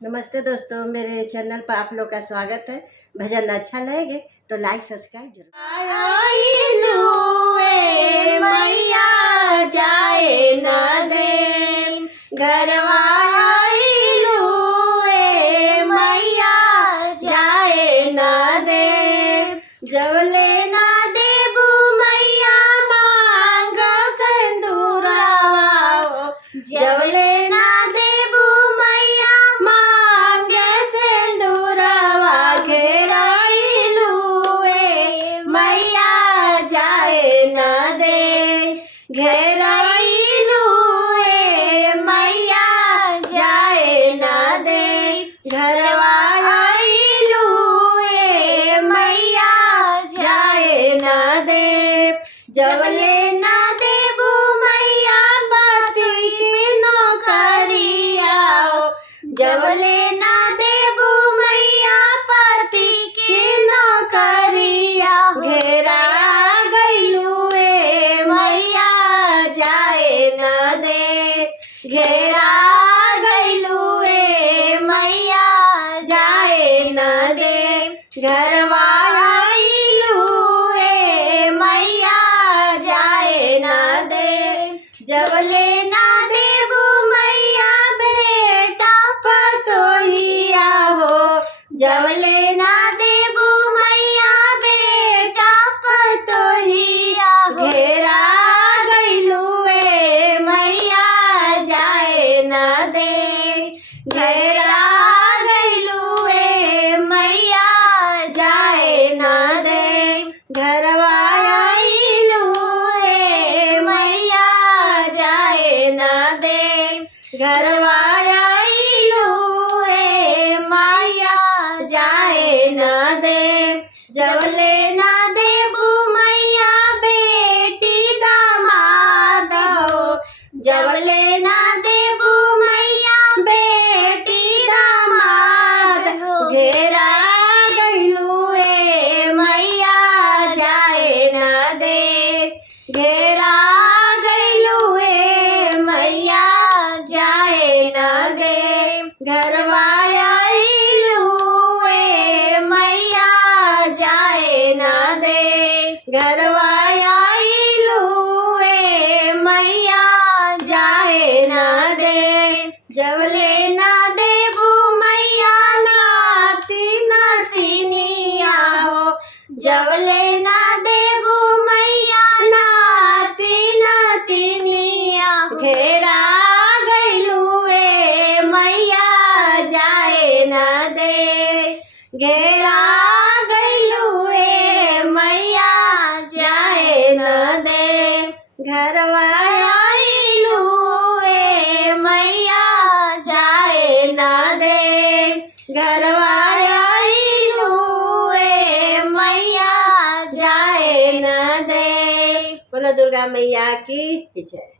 नमस्ते दोस्तों, मेरे चैनल पर आप लोग का स्वागत है। भजन अच्छा लगे तो लाइक सब्सक्राइब जरूर। मैया जाए न दे घरवा, मैया जाए न दे जवले ना देबू मैया मांग सिंदूरवा, जवले ना देबू मैया मांग सिंदूरवा, घेराइलू मैया जाए न दे, घेराइलू मैया जाए न दे घरवा, जवले ना देबू मैया पति की नौकरिया, जवले ना देबू मैया पति की नौकरिया, घेरा गइलू मैया जाए न दे, घेरा गइलू मैया जाए न दे घरवा, जवले ना देबू मैया बेटा पतोहिया हो, जवले ना देबू मैया बेटा पतोहिया, घेरा गइलू मैया जाए न दे, घेरा गइलू मैया जाए न दे घरवा, घरवा मैया जाए न दे, जवले ना देबू मैया बेटी दामाद हो, जवले ना देबू मैया बेटी दामाद हो, घेरा गइलू मैया जाए न दे, घेरा घरवा मैया जाए न दे, घरवा मैया जाए न दे, जवले ना देबू मैया नाती नातिनिया हो, जवले ना देबू मैया नाती नातिनिया, घेरा घेरा गइलू मैया जाए न दे, घरवा मैया जाए न दे, घरवा मैया जाए न दे। बोलो दुर्गा मैया की जय।